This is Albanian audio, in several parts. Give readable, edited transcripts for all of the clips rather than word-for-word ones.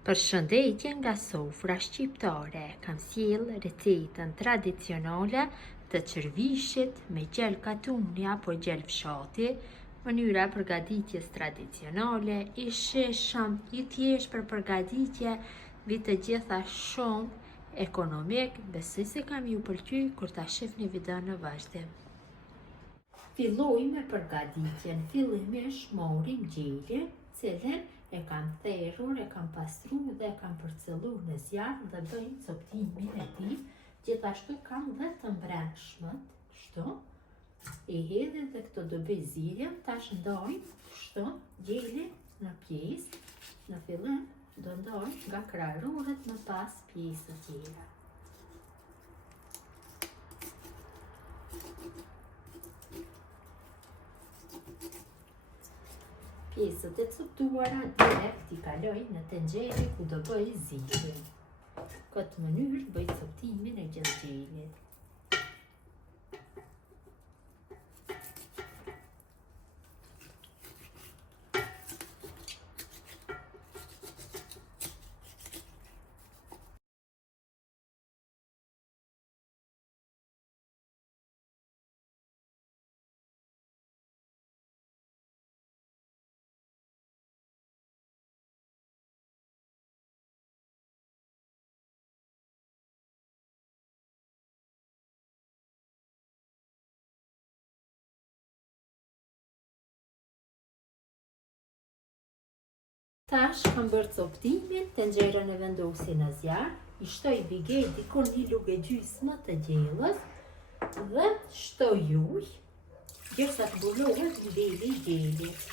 Përshëndetje nga sofra shqiptare, kam sjell recetën tradicionale të qërvishit me gjel katuni apo gjel fshati. Mënyra e përgatitjes tradicionale, i shishëm, i thjesht për përgatitje, mbi të gjitha shumë ekonomik. Besoj se kam ju pëlqy kur ta shihni videon në vazhdim. Filloj me përgatitjen. Fillimisht morim gjelin, cilën e kam therrur, e kam pastruar dhe e kam përcjelluar në zjarr dhe bëjmë coptimin e tij. Gjithashtu kam dhe të mbrëmshmët, kështu. I hedhim dhe këto do bëj ziljen, tash ndojmë kështu gjelin në pjesë. Në fillim do ndojmë nga krahërorët më pas pjesë të tjera. Pjesët e coptuara direkt i kaloj në tenxhere ku do bëj ziljen. Këtë mënyrë bëj coptimin e gjithë gjelit. Tash kam bërë coptimin, tenxherën e vendosi në zjarr, i shtoj bigej dikur 1 lugë e gjysmë të gjellës dhe shtoj ujë, derisa të mbulohet niveli i gjelit.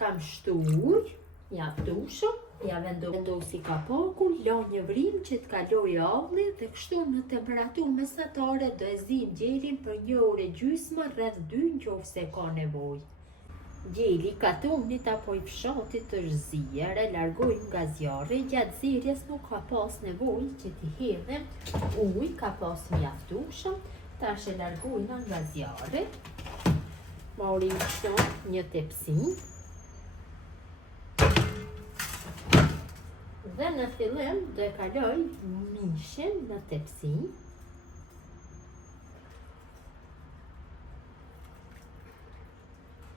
Kam shtu ujë, mjaftueshëm, ja vendosi kapakun, la një vrim që të kalojë avalli dhe kështu në temperaturë mesatare do e zim gjelin për 1 orë e gjysmë, rreth 2 nëse ka nevojë. Gjeli katunit apo i fshatit është zier, e largojmë nga zjarri. Gjatë zierjes nuk ka pas nevojë që t'i hedhim ujë, ka pas mjaftueshëm. Tash e largojna nga zjarri. Marrim kështu një tepsi. Dhe në fillim do e kaloj mishin në tepsi.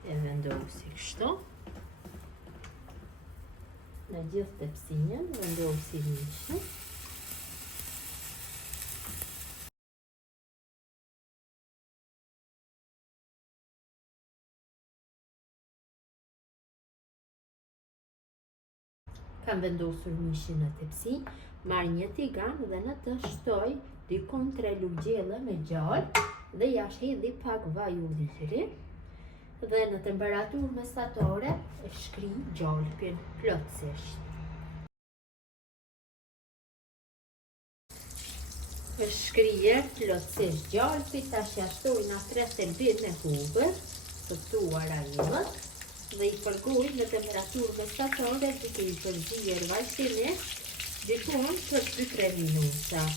E vendosi kështu. Në gjithë tepsinën vendosi mishin. Kam vendosur mishin në tepsi, marr një tigan dhe në të shtoj dikon 3 lugë gjelle me gjallë dhe ja hedhi pak vaj ulliri. Dhe në temperaturë mesatare e shkri gjalpin plotësisht. E shkrier plotësisht gjalpi, tash ja shtojna 3 thelbin me hudhër, coptuara ilët, dhe i përgoj në temperaturë mesatare duke i përzier vazhdimisht dikon për 2-3 minuta.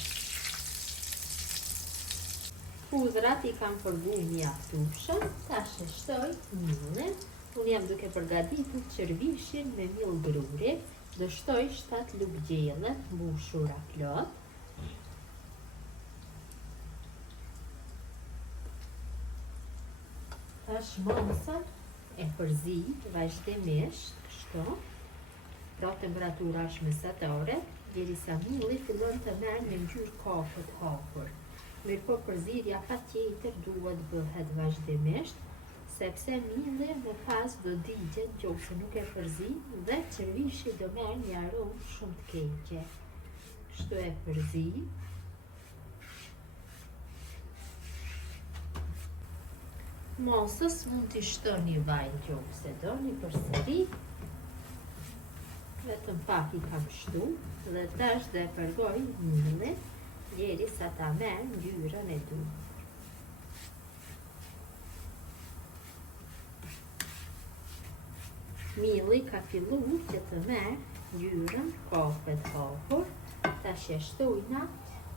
Hudhrat i kam përgu mjaftueshëm, tash e shtoj millin. Unë jam duke përgatitur qërvishin me mill gruri. Do shtoj 7 lugë gjelle mbushura plot. Tash masën e përzi vazhdimisht kështu. Pra temperatura është mesatare, derisa milli fillon të merr me ngjyrë kafe të hapur. Mirëpo përzierja patjetër duhet bëhet vazhdimisht, sepse milli më pas do digjet nëse nuk e përzi dhe qërvishi do merr një aromë shumë të keqe. Kështu e përzi. Masës mund t'i shtoni vaj nëse doni përsëri. Vetëm pak i kam shtu dhe tash do e përgoj millin derisa ta merr ngjyrën e duhur. Milli ka filluar që të merr ngjyrën kafe të hapur. Tash e shtojna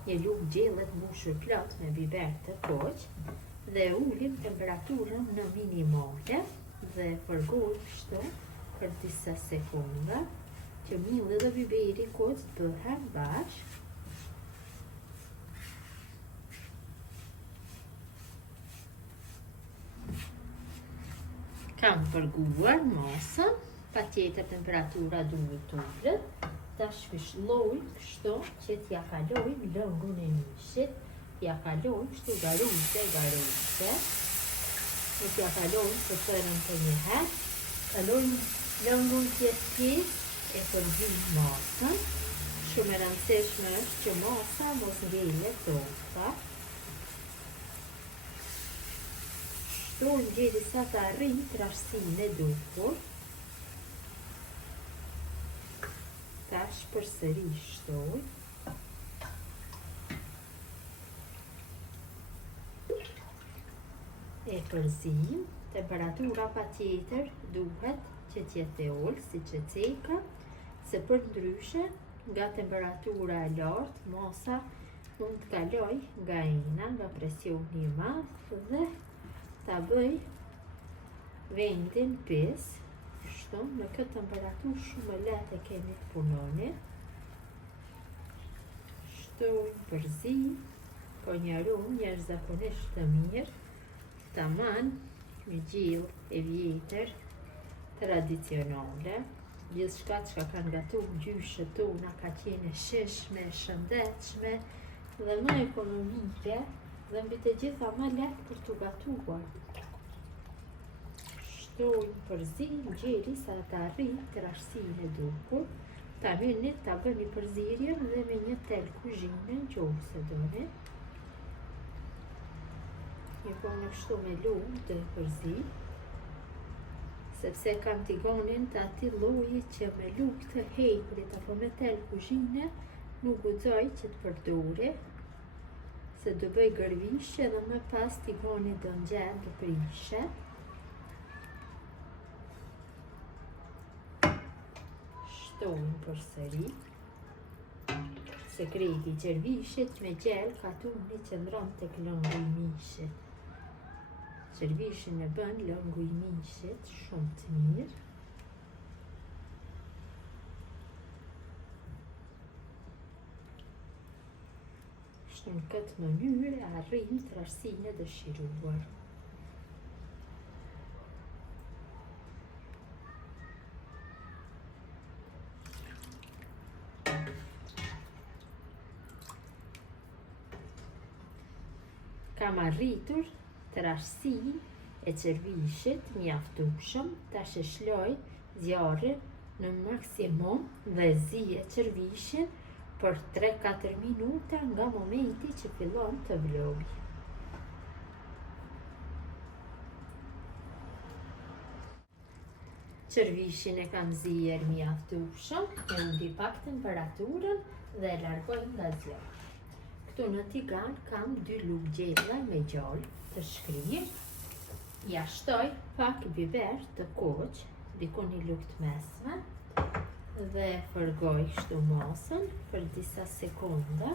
1 lugë gjelle të mbushur plot me biber të koq dhe ulim temperaturën në minimale dhe përgoj kështu për disa sekonda që milli dhe biberi koc të bëhen bashkë. Kam përguar masën, pa tjetër temperatura duhet të ullet. Ta shpishlloj kështu që t'ja kaloj lëngun e mishit, t'ja kaloj kështu garuse, në t'ja kaloj të tërën të njëherë, kaloj lëngun tjetë pjesë e përzim masën. Shumë e rëndësishme është që masa mos ngellet tofta. Shtojmë gjeri sa të arrijë trashësinë e duhur. Tash përsëri shtoj. E përzim, temperatura patjetër duhet që t'jetë e ulë si që ceka, se për ndryshe nga temperatura e lartë, masa mund të kaloj nga ina, nga presioni i madh dhe ta bëj vendin pis. Kështu, në këtë temperaturë shumë lehtë e kemi të punoni. Shtojmë përzim, po një aromë jashtëzakonisht të mirë, tamam me gjillë e vjetër tradicionale. Gjithçka që kanë gatuar gjyshet tona ka qenë e shishme, e shëndetshme dhe më ekonomike dhe mbi të gjitha më lehtë për t'u gatuar. Shtojmë përzim gjeri sa të arrijë trashësinë e duhur. Ta hyni ta bëni përzierjen dhe me një tel kuzhine nëse doni. Një konë kështu me lumë të përzim, sepse kam tigonin të ati lloji që me lukë të hejrit apo me tel kuzhine nuk guxoj që të përdori, se do bëj gërvishe dhe më pas tigoni do ngjenë të prishe. Shtojmë përsëri. Sekreti i qervishit me gjel katuni qëndron tek lëngu i mishit. Qervishin e bën lëngu i mishit shumë të mirë. Kështu në këtë mënyrë arrijmë trashësinë e dëshiruar. Kam arritur trashësinë e qervishit mjaftueshëm. Tash e shloj zjarrin në maksimum dhe zije qervishin për 3-4 minuta nga momenti që fillon të vlojë. Qervishin e kam zier mjaftueshëm, e undi pak temperaturën dhe e largoj nga zjarri. Këtu në tigan kam 2 lugë gjella me gjallë të shkrirë. Ja shtoj pak biber të koq, diku një lugë të mesme, dhe fërgoj kështu masën për disa sekonda,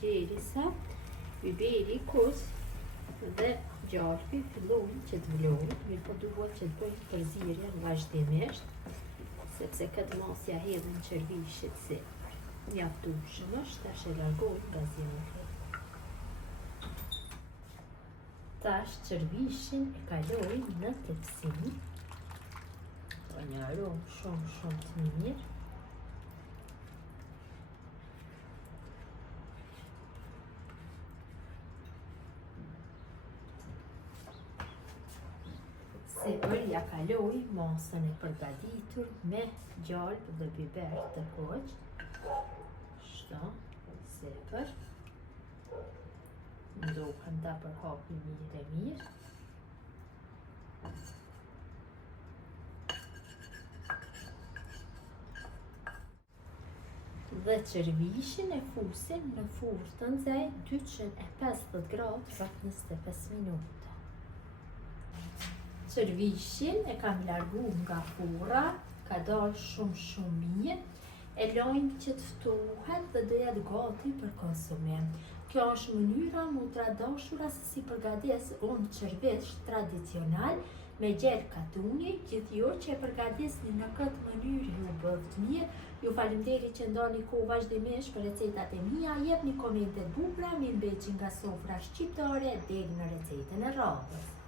derisa biberi koq dhe gjalpi fillojnë që të vlojnë, mirë po duhet që të bëjnë përzierjen vazhdimisht, sepse këtë masë ja hedhën qervishit si mjaftueshëm është, tash e largoj nga zjarri. Tash qervishin e kaloj në tepsi, ka një aromë shumë të mirë. Sipër ja kaloj masën e përgatitur me gjalp dhe biber të koq. Kështu, sipër. Ndohen ta përhapi mirë. Dhe qervishin e fusim në furrë të nxehtë 250 gradë për 25 minuta. Qervishin e kam largu nga furra, ka dalë shumë mirë. E lojmë që të ftohet dhe do jetë gati për konsumim. Kjo është mënyra më të dashura se si përgatis unë qervish tradicional me gjelë katuni, gjithë ju që e përgatisni në këtë mënyrë ju bëdhë të mirë. Ju falemnderit që ndoni kohë vazhdimisht për recetat e mia, jepni komente të bukura, mirëmbëjtje nga sofra shqiptare deri në recetën e radhës.